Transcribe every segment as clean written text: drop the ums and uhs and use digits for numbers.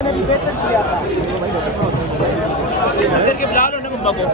के बुला लो ना मम्मा को।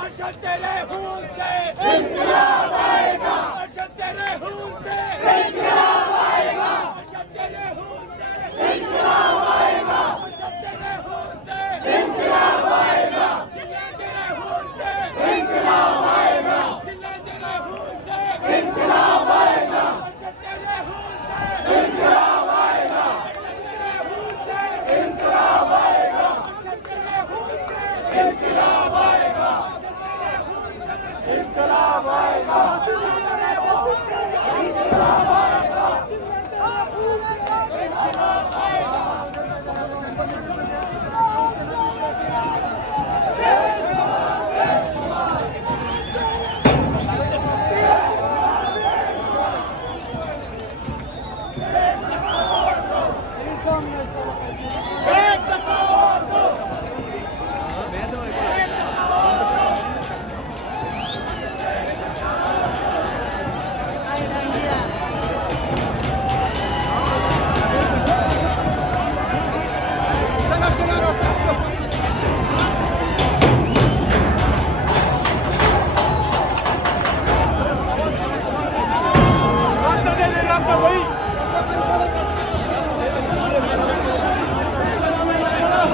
अर्शद तेरे खून से इंक़िलाब आएगा, अर्शद तेरे खून से इंक़िलाब आएगा, अर्शद तेरे खून से इंक़िलाब आएगा, अर्शद तेरे खून से इंक़िलाब आएगा, जिले तेरे खून से इंक़िलाब आएगा, जिले तेरे खून से इंक़िलाब आएगा, अर्शद तेरे खून से इंक़िलाब आएगा, अर्शद तेरे खून से इंक़िलाब आएगा, अर्शद तेरे खून से इंक़िलाब आएगा, इंक़िलाब आएगा, इंक़िलाब आएगा, इंक़िलाब आएगा।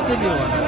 Seviyor.